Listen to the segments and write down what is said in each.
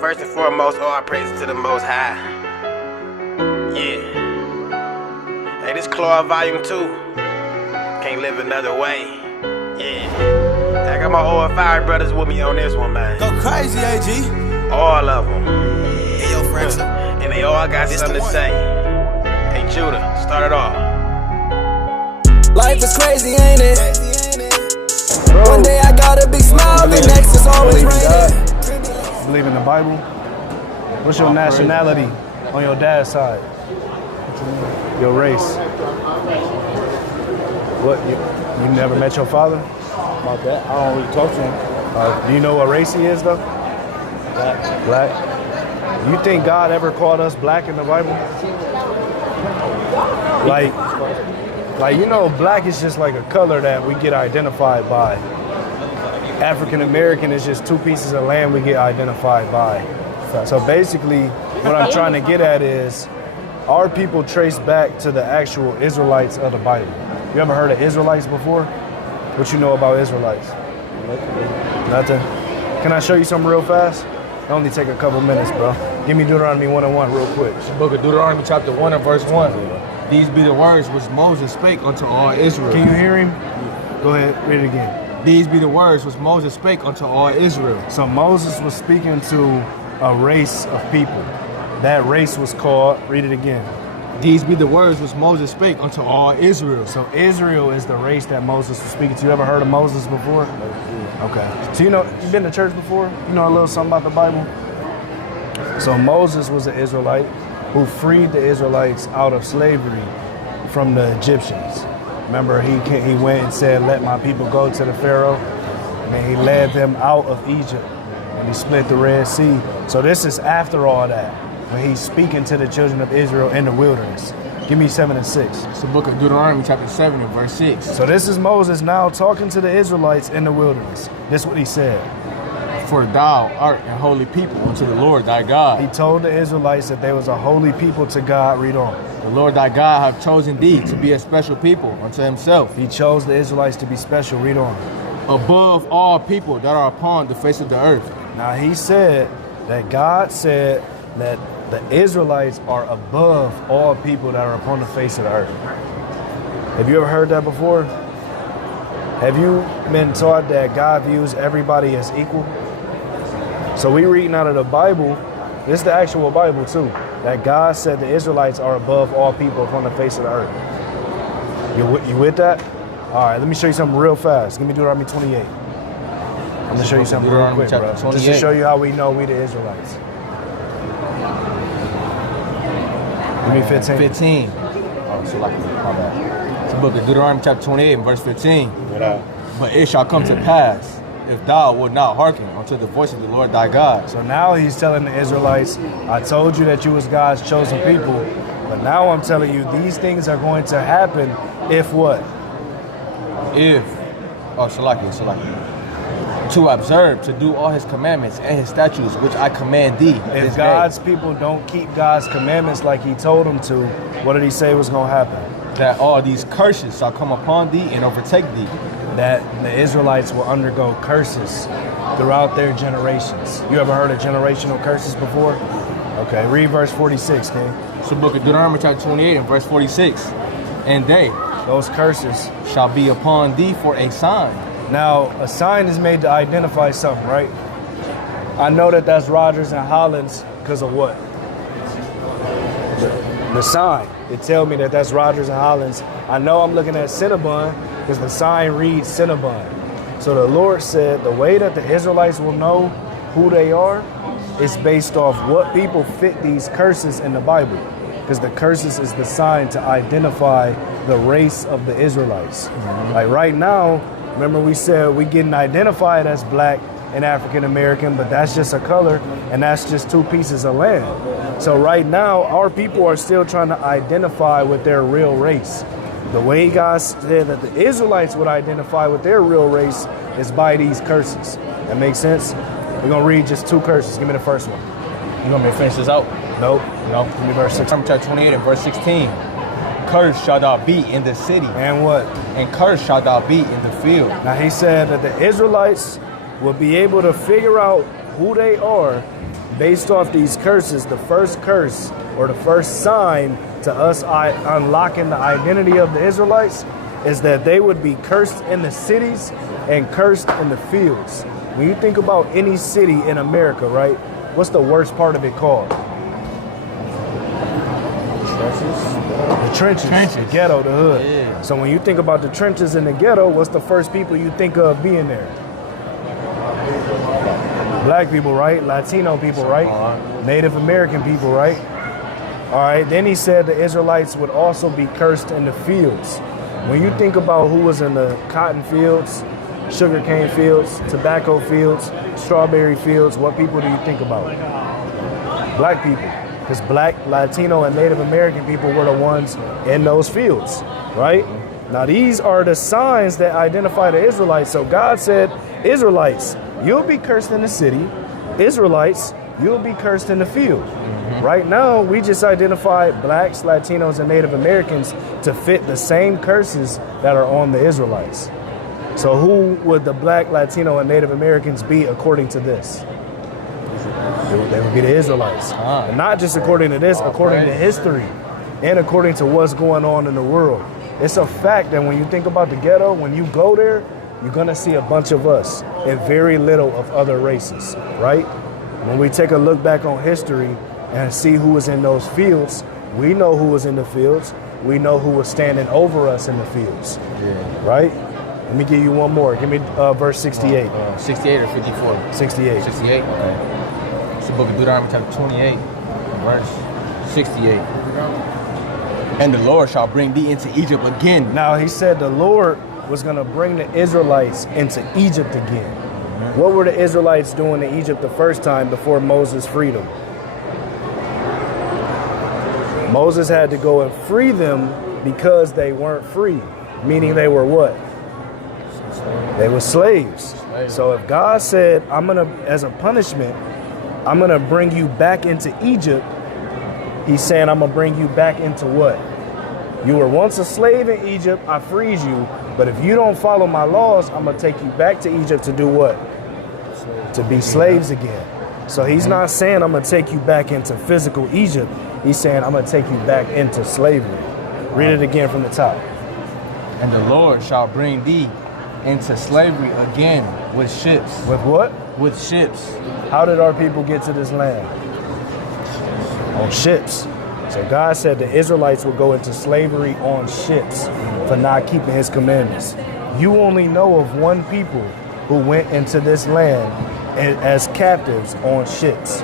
first and foremost, all praises to the Most High. Yeah. Hey, this Claw Volume 2. Can't live another way. Yeah. I got my O.F.I brothers with me on this one, man. Go crazy, AG. All of them. Hey, yo, Fraxel. And they all got something to say. Hey, Judah, start it off. Life is crazy, ain't it? One day I got a big smile, the next is always raining. Believe in the Bible? What's your nationality on your dad's side? Your race? What? You never met your father? About that, I don't really talk to him. Do you know what race he is, though? Black. Black? You think God ever called us black in the Bible? Like, you know, black is just like a color that we get identified by. African American is just two pieces of land we get identified by. So basically, what I'm trying to get at is, our people trace back to the actual Israelites of the Bible. You ever heard of Israelites before? What you know about Israelites? Nothing? Can I show you something real fast? It only take a couple minutes, bro. Give me Deuteronomy 1:1 real quick. The book of Deuteronomy chapter 1 and verse 1. These be the words which Moses spake unto all Israel. Can you hear him? Go ahead, read it again. These be the words which Moses spake unto all Israel. So Moses was speaking to a race of people. That race was called, read it again. These be the words which Moses spake unto all Israel. So Israel is the race that Moses was speaking to. You ever heard of Moses before? Okay. So you know, you've been to church before? You know a little something about the Bible? So Moses was an Israelite who freed the Israelites out of slavery from the Egyptians. Remember, he went and said, let my people go to the Pharaoh. And then he led them out of Egypt. And he split the Red Sea. So this is after all that, when he's speaking to the children of Israel in the wilderness. Give me 7 and 6. It's the book of Deuteronomy chapter 7 and verse 6. So this is Moses now talking to the Israelites in the wilderness. This is what he said. For thou art a holy people unto the Lord thy God. He told the Israelites that they was a holy people to God. Read on. The Lord thy God hath chosen thee to be a special people unto himself. He chose the Israelites to be special. Read on. Above all people that are upon the face of the earth. Now he said that God said that the Israelites are above all people that are upon the face of the earth. Have you ever heard that before? Have you been taught that God views everybody as equal? So we reading out of the Bible, this is the actual Bible too, that God said the Israelites are above all people upon the face of the earth. You with that? All right, let me show you something real fast. Give me Deuteronomy 28. I'm gonna show you something real quick, bro. Just to show you how we know we the Israelites. Give me 15. 15. Oh, so like, my bad. It's the book of Deuteronomy chapter 28 and verse 15. But it shall come to pass, if thou wilt not hearken unto the voice of the Lord thy God. So now he's telling the Israelites, I told you that you was God's chosen people, but now I'm telling you these things are going to happen if what? If, Salaki. To observe, to do all his commandments and his statutes, which I command thee. If God's people don't keep God's commandments like he told them to, what did he say was going to happen? That all these curses shall come upon thee and overtake thee. That the Israelites will undergo curses throughout their generations. You ever heard of generational curses before? Okay, read verse 46, King. It's the book of Deuteronomy chapter 28 and verse 46. And those curses shall be upon thee for a sign. Now, a sign is made to identify something, right? I know that that's Rogers and Hollins because of what? The sign. It tell me that that's Rogers and Hollins. I know I'm looking at Cinnabon because the sign reads Cinnabon. So the Lord said the way that the Israelites will know who they are is based off what people fit these curses in the Bible. Because the curses is the sign to identify the race of the Israelites. Like right now, remember we said we getting identified as black and African American, but that's just a color and that's just two pieces of land. So right now, our people are still trying to identify with their real race. The way God said that the Israelites would identify with their real race is by these curses. That makes sense? We're gonna read just two curses. Give me the first one. You want me to finish this out? Nope. No. Give me verse 6. Chapter 28 and verse 16. Cursed shalt thou be in the city. And what? And cursed shalt thou be in the field. Now he said that the Israelites will be able to figure out who they are based off these curses, the first curse or the first sign to us unlocking the identity of the Israelites is that they would be cursed in the cities and cursed in the fields. When you think about any city in America, right, what's the worst part of it called? The trenches, the ghetto, the hood. Yeah. So when you think about the trenches in the ghetto, what's the first people you think of being there? Black people, right? Latino people, right? Native American people, right? All right, then he said the Israelites would also be cursed in the fields. When you think about who was in the cotton fields, sugarcane fields, tobacco fields, strawberry fields, what people do you think about? Black people. Because Black, Latino, and Native American people were the ones in those fields, right? Now these are the signs that identify the Israelites. So God said, Israelites, you'll be cursed in the city. Israelites, you'll be cursed in the field. Right now, we just identified Blacks, Latinos, and Native Americans to fit the same curses that are on the Israelites. So who would the Black, Latino, and Native Americans be according to this? They would be the Israelites. And not just according to this, according to history and according to what's going on in the world. It's a fact that when you think about the ghetto, when you go there, you're going to see a bunch of us and very little of other races, right? When we take a look back on history and see who was in those fields, we know who was in the fields. We know who was standing over us in the fields, right? Let me give you one more. Give me verse 68. 68 or 54? 68. 68? Okay. It's the book of Deuteronomy chapter 28, verse 68. And the Lord shall bring thee into Egypt again. Now he said the Lord was going to bring the Israelites into Egypt again. What were the Israelites doing in Egypt the first time before Moses freed them? Moses had to go and free them because they weren't free, meaning they were what? They were slaves. So if God said, I'm going to, as a punishment, I'm going to bring you back into Egypt, he's saying, I'm going to bring you back into what? You were once a slave in Egypt, I freed you, but if you don't follow my laws, I'm going to take you back to Egypt to do what? To be slaves again. So he's not saying I'm going to take you back into physical Egypt. He's saying I'm going to take you back into slavery. Read it again from the top. And the Lord shall bring thee into slavery again with ships. With what? With ships. How did our people get to this land? On ships. So God said the Israelites will go into slavery on ships for not keeping his commandments. You only know of one people who went into this land as captives on ships.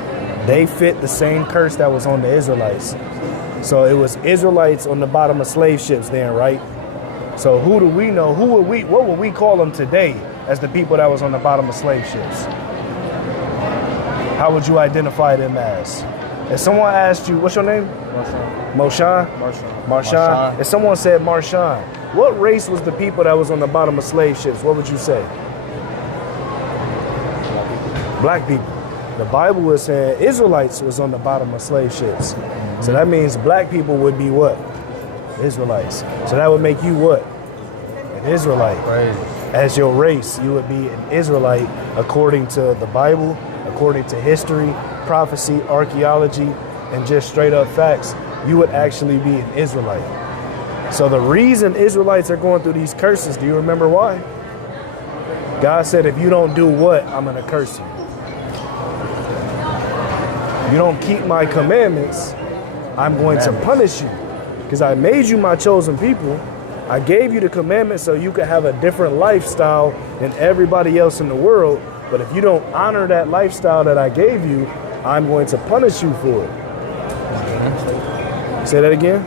They fit the same curse that was on the Israelites. So it was Israelites on the bottom of slave ships then, right? So who do we know? What would we call them today as the people that was on the bottom of slave ships? How would you identify them as? If someone asked you, what's your name? Marshawn. Marshawn. If someone said Marshawn, what race was the people that was on the bottom of slave ships? What would you say? Black people. The Bible is saying Israelites was on the bottom of slave ships. So that means black people would be what? Israelites. So that would make you what? An Israelite. Right. As your race, you would be an Israelite according to the Bible, according to history, prophecy, archaeology, and just straight up facts. You would actually be an Israelite. So the reason Israelites are going through these curses, do you remember why? God said, if you don't do what, I'm going to curse you. You don't keep my commandments, I'm going to punish you. Because I made you my chosen people. I gave you the commandments so you could have a different lifestyle than everybody else in the world. But if you don't honor that lifestyle that I gave you, I'm going to punish you for it. Say that again?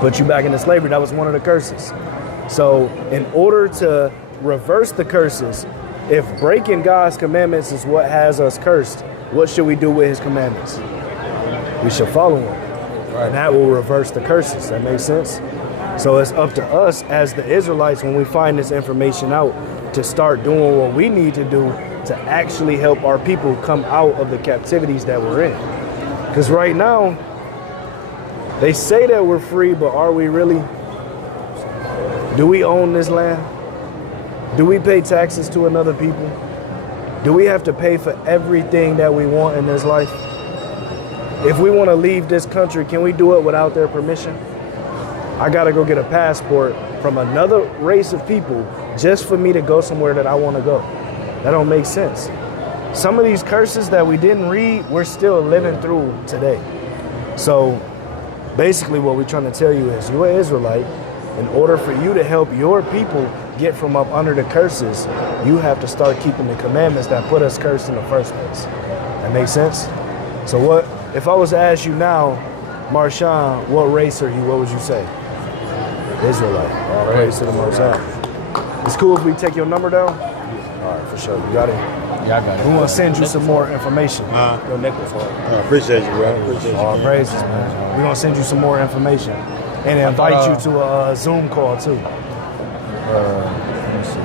Put you back into slavery. That was one of the curses. So in order to reverse the curses, if breaking God's commandments is what has us cursed, what should we do with his commandments? We should follow him. Right. And that will reverse the curses. That makes sense? So it's up to us as the Israelites, when we find this information out, to start doing what we need to do to actually help our people come out of the captivities that we're in. Because right now, they say that we're free, but are we really? Do we own this land? Do we pay taxes to another people? Do we have to pay for everything that we want in this life? If we want to leave this country, can we do it without their permission? I gotta go get a passport from another race of people just for me to go somewhere that I want to go. That don't make sense. Some of these curses that we didn't read, we're still living through today. So basically what we're trying to tell you is you're an Israelite. In order for you to help your people get from up under the curses, you have to start keeping the commandments that put us cursed in the first place. That makes sense? So what, if I was to ask you now, Marshawn, what race are you? What would you say? Israelite. All praise to the Most High. It's cool if we take your number down? All right, for sure. You got it? Yeah, I got it. We want to send you some more information. Your necklace. I appreciate you, bro. Appreciate you. All praises, man. We're going to send you some more information. And invite you to a Zoom call, too. Let me see.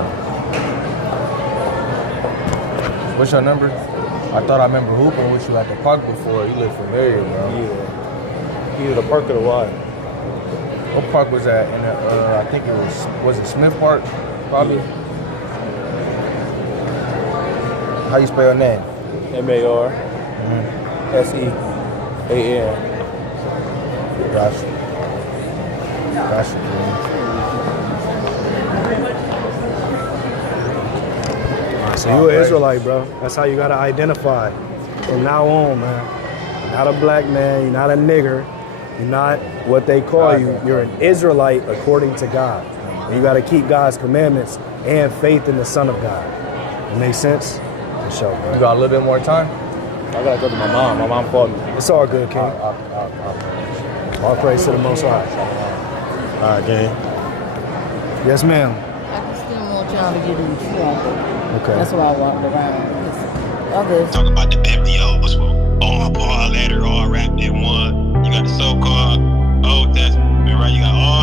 What's your number? I thought I remember hooping with you at the park before. You look familiar, bro. Yeah. Either the park or the Y. What park was that? In the, I think it was it Smith Park? Probably. Yeah. How you spell your name? MARSEAN. Gotcha. Gotcha. So you're an Israelite, bro. That's how you got to identify from now on, man. You're not a black man. You're not a nigger. You're not what they call you. You're an Israelite according to God. And you got to keep God's commandments and faith in the Son of God. It makes sense? For sure, bro. You got a little bit more time? I gotta go to my mom. My mom called me. It's all good, King. All praise to the Most High. All right, gang. Yes, ma'am. I just didn't want y'all to get in trouble. Okay. That's why I walked around. Others. Talk about the biblios, all letter, all wrapped in one. You got the so-called Old Testament, right? You got all